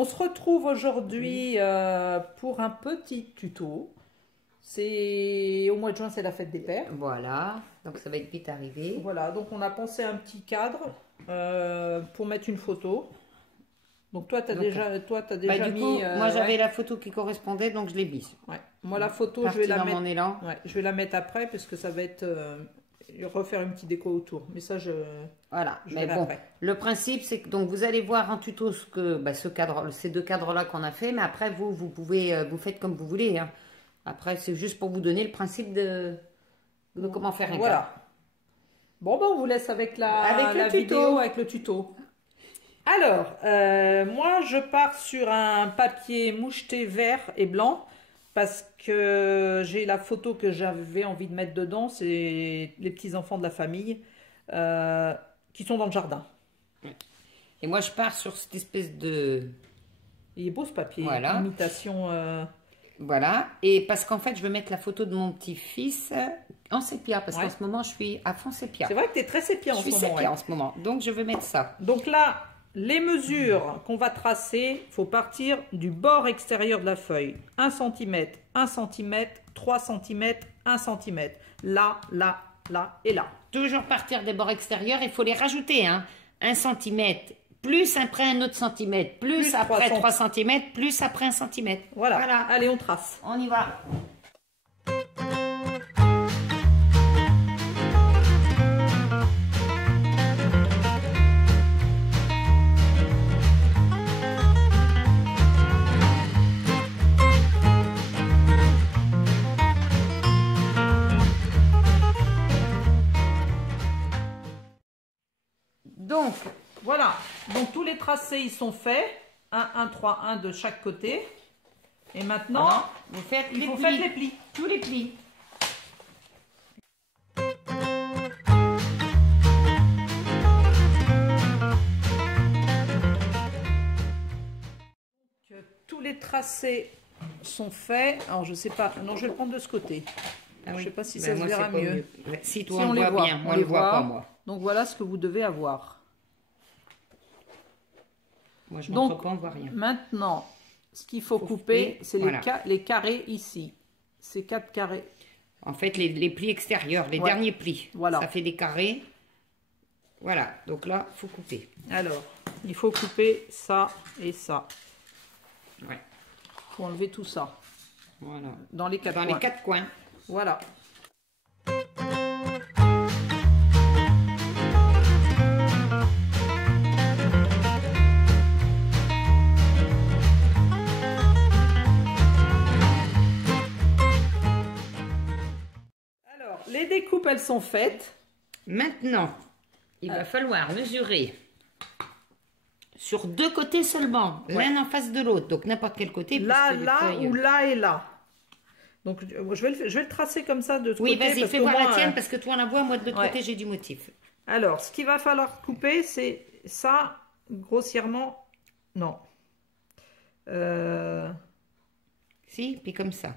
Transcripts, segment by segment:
on se retrouve aujourd'hui pour un petit tuto. C'est au mois de juin, c'est la fête des pères. Voilà, donc ça va être vite arrivé. Voilà, donc on a pensé à un petit cadre pour mettre une photo. Donc toi, tu as déjà, mis... moi, j'avais la photo qui correspondait, donc je l'ai mise. Ouais. Moi, la photo, je vais la mettre... mon élan. Ouais, je vais la mettre après, parce que ça va être... refaire une petite déco autour. Mais ça, Voilà, je mais verrai bon, après. le principe, c'est que donc vous allez voir en tuto ces deux cadres-là qu'on a fait, mais après, vous pouvez, vous faites comme vous voulez. Hein. Après, c'est juste pour vous donner le principe de comment faire un cadre. Voilà. Bon, ben, on vous laisse avec la vidéo, avec le tuto. Alors, moi, je pars sur un papier moucheté vert et blanc parce que j'ai la photo que j'avais envie de mettre dedans. C'est les petits-enfants de la famille qui sont dans le jardin. Et moi, je pars sur cette espèce de... Il est beau ce papier, voilà. Imitation... Voilà, et parce qu'en fait, je veux mettre la photo de mon petit-fils en sépia, parce qu'en ce moment, je suis à fond sépia. C'est vrai que tu es très sépia en ce moment. Je suis sépia en ce moment, donc je veux mettre ça. Donc là, les mesures qu'on va tracer, il faut partir du bord extérieur de la feuille. 1 cm, 1 cm, 3 cm, 1 cm. Là, là, là et là. Toujours partir des bords extérieurs, il faut les rajouter, hein. 1 cm, plus après un autre centimètre, plus après 3 cm, plus après 1 cm. Voilà. Allez, on trace. On y va. Donc, voilà. Donc, tous les tracés, ils sont faits. 1, 1, 3, 1 de chaque côté. Et maintenant, vous faites il faut faire faire les plis. Tous les plis. Donc, tous les tracés sont faits. Alors, je sais pas. Non, je vais le prendre de ce côté. Ah oui. Je sais pas si ça se verra mieux. Si toi, on voit bien. On les voit pas, moi. Donc, voilà ce que vous devez avoir. Moi, je montre pas, on voit rien. Maintenant, ce qu'il faut couper, c'est les carrés ici. Ces 4 carrés. En fait, les plis extérieurs, les derniers plis. Voilà. Ça fait des carrés. Voilà. Donc là, il faut couper. Alors, il faut couper ça et ça. Ouais. Il faut enlever tout ça. Voilà. Dans les 4 coins. Les 4 coins. Voilà. Les découpes, elles sont faites. Maintenant, il va falloir mesurer sur 2 côtés seulement, l'un en face de l'autre. Donc, n'importe quel côté. Là, là ou là et là. Donc, je vais le tracer comme ça de ce côté. Oui, vas-y, fais voir la tienne parce que toi, on la voit. Moi, de l'autre côté, j'ai du motif. Alors, ce qu'il va falloir couper, c'est ça, grossièrement. Non. Si, puis comme ça.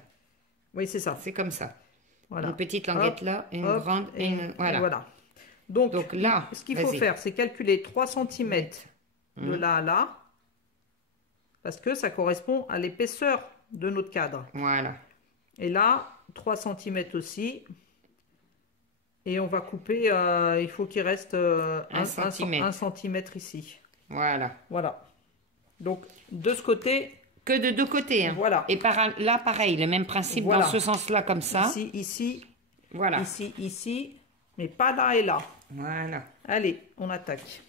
Oui, c'est ça. C'est comme ça. Voilà. Une petite languette là, et une grande, et une... Voilà. Donc là, ce qu'il faut faire, c'est calculer 3 cm de là à là, parce que ça correspond à l'épaisseur de notre cadre. Voilà. Et là, 3 cm aussi. Et on va couper, il faut qu'il reste 1 cm ici. Voilà. Voilà. Donc, de ce côté... Que de 2 côtés. Hein. Voilà. Et là, pareil, le même principe dans ce sens-là, comme ça. Ici, ici. Voilà. Ici, ici. Mais pas là et là. Voilà. Allez, on attaque.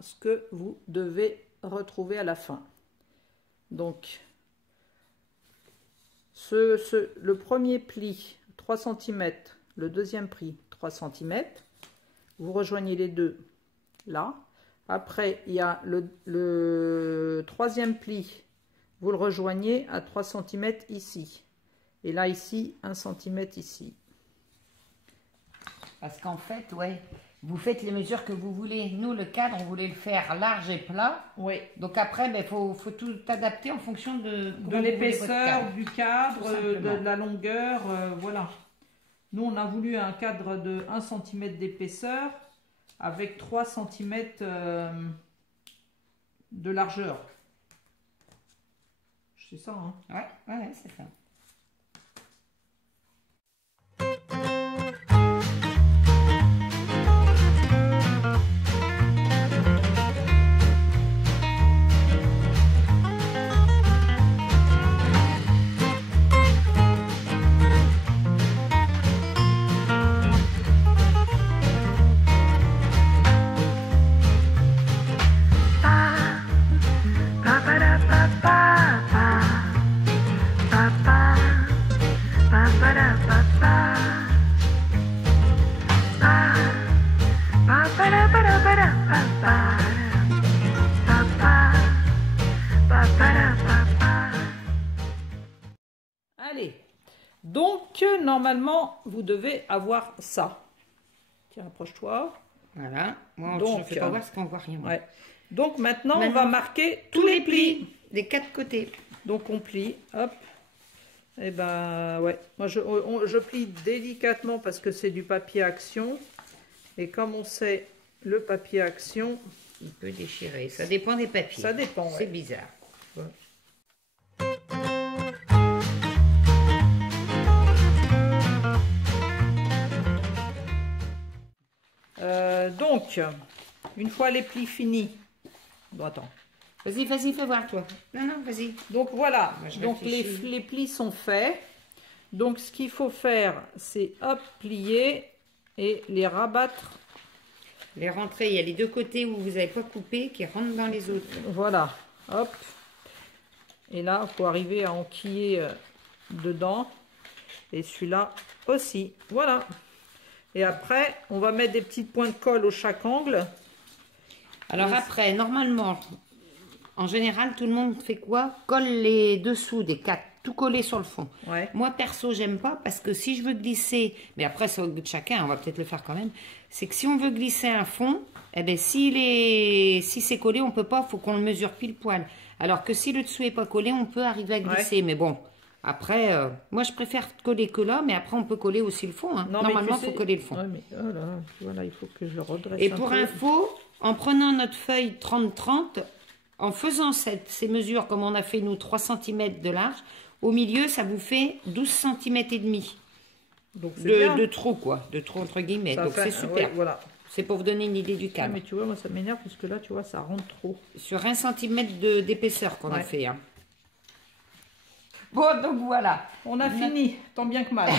Ce que vous devez retrouver à la fin. Donc, le premier pli, 3 cm, le deuxième pli, 3 cm. Vous rejoignez les deux là. Après, il y a le troisième pli. Vous le rejoignez à 3 cm ici. Et là, ici, 1 cm ici. Parce qu'en fait, ouais, vous faites les mesures que vous voulez. Nous, le cadre, on voulait le faire large et plat. Oui. Donc après, il faut tout adapter en fonction de l'épaisseur du cadre, de la longueur, voilà. Nous, on a voulu un cadre de 1 cm d'épaisseur avec 3 cm de largeur. C'est ça, hein? Ouais, c'est ça. Allez, donc normalement vous devez avoir ça. Tiens, approche-toi. Voilà, moi donc, je ne fais pas voir parce qu'on ne voit rien. Ouais. Donc maintenant on va marquer tous les plis des 4 côtés. Donc on plie, hop. Et ben ouais, moi je plie délicatement parce que c'est du papier action. Et comme on sait, le papier action, il peut déchirer. Ça dépend des papiers. Ça dépend. C'est bizarre. Ouais. Donc, une fois les plis finis, bon, attends. Vas-y, fais voir toi. Non, vas-y. Donc voilà, donc les plis sont faits. Donc ce qu'il faut faire, c'est hop, plier et les rabattre. Les rentrer, il y a les deux côtés où vous n'avez pas coupé qui rentrent dans les autres. Voilà, hop. Et là, il faut arriver à enquiller dedans. Et celui-là aussi, voilà. Et après, on va mettre des petites points de colle au chaque angle. Alors après, normalement, en général, tout le monde fait quoi? Colle les dessous des 4, tout collé sur le fond. Ouais. Moi, perso, j'aime pas parce que si je veux glisser, mais après, c'est au goût de chacun, on va peut-être le faire quand même, c'est que si on veut glisser un fond, eh bien, si c'est collé, on peut pas, il faut qu'on le mesure pile poil. Alors que si le dessous est pas collé, on peut arriver à glisser, mais bon... Après, moi je préfère coller que là, mais après on peut coller aussi le fond. Hein. Normalement, il faut coller le fond. Ouais, mais oh là, voilà, il faut que je redresse. Et pour info, en prenant notre feuille 30-30, en faisant ces mesures comme on a fait nous, 3 cm de large, au milieu, ça vous fait 12 cm et demi de trou, quoi. De trou entre guillemets. Donc c'est super. Ouais, voilà. C'est pour vous donner une idée du cadre. Mais tu vois, moi ça m'énerve parce que là, tu vois, ça rentre trop. Sur 1 cm d'épaisseur qu'on a fait. Hein. Bon, donc voilà. On a fini, tant bien que mal.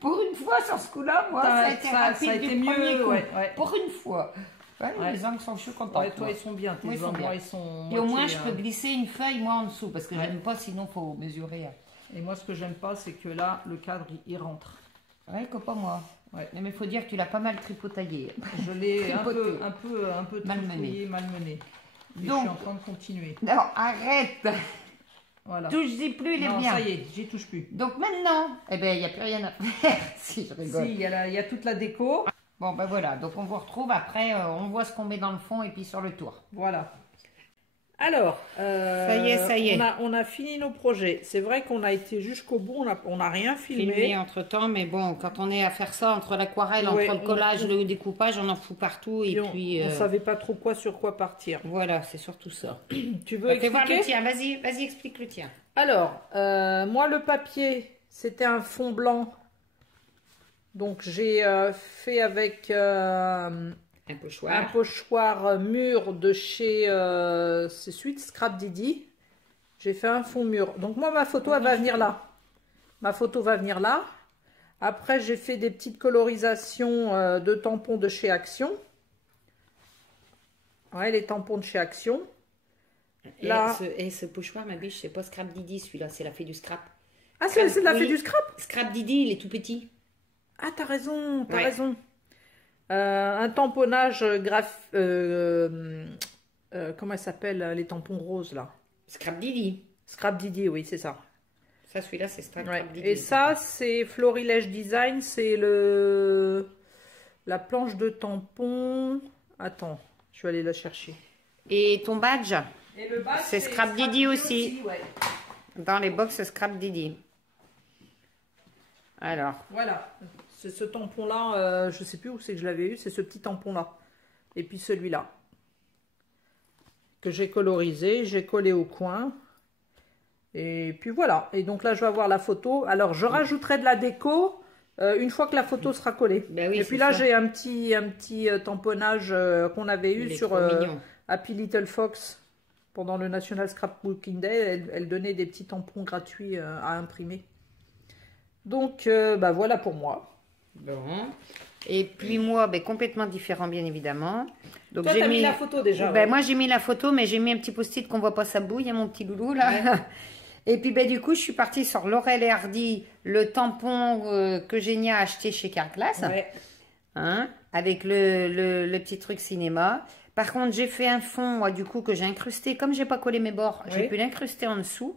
Pour une fois, sur ce coup-là, moi, ça a été mieux. Ouais. Pour une fois. Les angles sont chauds contents. Ouais, toi, ils sont bien. Tes angles, moi, ils sont... Et au moins, je peux glisser une feuille, moi, en dessous. Parce que j'aime pas, sinon, il faut mesurer. Et moi, ce que j'aime pas, c'est que là, le cadre, il rentre. Ouais, que pas moi. Ouais. Mais il faut dire que tu l'as pas mal tripotaillé. Je l'ai un peu malmené. Donc, je suis en train de continuer. Non, arrête. Voilà. Touche-y plus, il est bien. Ça y est, j'y touche plus. Donc maintenant, eh ben, il n'y a plus rien à faire. Si, je rigole. Si, il y a toute la déco. Bon, ben voilà. Donc, on vous retrouve après. On voit ce qu'on met dans le fond et puis sur le tour. Voilà. Alors, ça y est. On a fini nos projets. C'est vrai qu'on a été jusqu'au bout. On n'a rien filmé. Entre-temps, mais bon, quand on est à faire ça, entre l'aquarelle, entre le collage, le découpage, on en fout partout. Et puis, on ne savait pas trop sur quoi partir. Voilà, c'est surtout ça. Tu veux expliquer? Voir le tien. Vas-y, explique le tien. Alors, moi, le papier, c'était un fond blanc. Donc, j'ai fait avec... un pochoir mûr de chez c'est Sweet Scrap Didi. J'ai fait un fond mûr. Donc moi ma photo elle va venir là. Ma photo va venir là. Après j'ai fait des petites colorisations de tampons de chez Action. Ouais, les tampons de chez Action. Là. Et ce pochoir, ma biche, c'est pas Scrap Didi celui-là, c'est la fée du scrap. Ah, c'est de la fée du scrap? Scrap Didi, il est tout petit. Ah, t'as raison, raison. Un tamponnage comment elle s'appelle les tampons roses là? Scrap Didi. Scrap Didi, oui, c'est ça. Ça, celui-là, c'est Scrap Didi. Et ça, c'est Florilège Design, c'est le La planche de tampon. Attends, je vais aller la chercher. Et ton badge? Et le badge, c'est Scrap Didi aussi. Ouais. Dans les box Scrap Didi. Alors. Voilà. C'est ce tampon-là. Je sais plus où c'est que je l'avais eu. C'est ce petit tampon-là. Et puis celui-là. Que j'ai colorisé. J'ai collé au coin. Et puis voilà. Et donc là, je vais avoir la photo. Alors, je rajouterai de la déco une fois que la photo sera collée. Ben oui, et puis là, j'ai un petit tamponnage qu'on avait eu sur Happy Little Fox pendant le National Scrapbooking Day. Elle donnait des petits tampons gratuits à imprimer. Donc, bah voilà pour moi. Bon. Et puis moi, ben, complètement différent, bien évidemment. Donc, toi, t'as mis la photo déjà. Ben, moi, j'ai mis la photo, mais j'ai mis un petit post-it qu'on voit pas sa bouille, hein, mon petit loulou, là. Ouais. Et puis, ben, du coup, je suis partie sur Laurel et Hardy, le tampon que Génia a acheté chez Carglass. Ouais. Hein, avec le petit truc cinéma. Par contre, j'ai fait un fond, moi, du coup, que j'ai incrusté. Comme j'ai pas collé mes bords, j'ai pu l'incruster en dessous.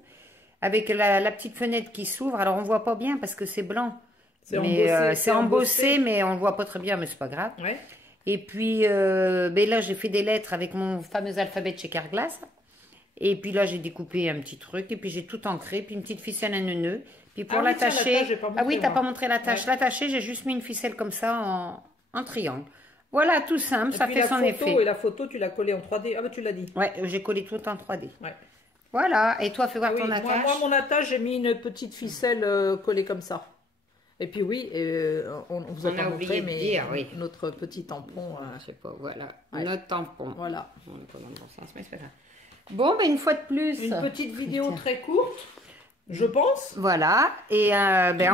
Avec la petite fenêtre qui s'ouvre. Alors, on voit pas bien parce que c'est blanc. C'est embossé, mais on le voit pas très bien, mais c'est pas grave. Ouais. Et puis, ben là, j'ai fait des lettres avec mon fameux alphabet de chez Carglass. Et puis là, j'ai découpé un petit truc. Et puis, j'ai tout ancré. Puis, une petite ficelle à nœud. Puis, pour l'attacher... Ah oui, t'as pas montré l'attache. Ouais. L'attacher, j'ai juste mis une ficelle comme ça en triangle. Voilà, tout simple. Et ça fait son effet. Et la photo, tu l'as collée en 3D. Ah, bah, tu l'as dit. Ouais, j'ai collé tout en 3D. Ouais. Voilà. Et toi, fais voir ton attache. Moi, mon attache, j'ai mis une petite ficelle collée comme ça. Et puis oui, on vous a pas montré, mais notre petit tampon. Je sais pas, voilà. Ouais. Notre tampon. Voilà. On n'est pas dans le bon sens, mais c'est pas grave. Bon, ben une fois de plus. Une petite vidéo très courte, je pense. Voilà. Et ben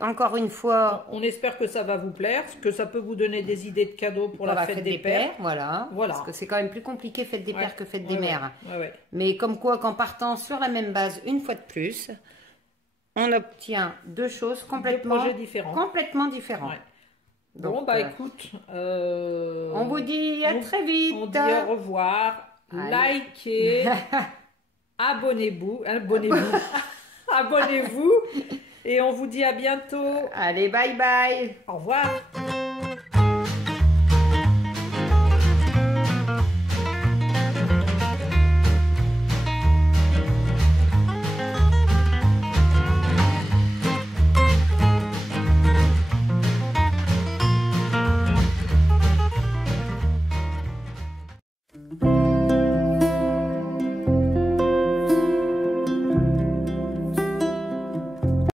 encore une fois. On espère que ça va vous plaire, que ça peut vous donner des idées de cadeaux pour la fête des pères. Voilà. Parce que c'est quand même plus compliqué fête des pères que fête des mères. Ouais. Mais comme quoi, qu'en partant sur la même base, une fois de plus, on obtient deux choses complètement différents. Ouais. Donc, bon, bah écoute, on vous dit à très vite. On dit au revoir. Allez. Likez, abonnez-vous, abonnez-vous, et on vous dit à bientôt. Allez, bye bye. Au revoir.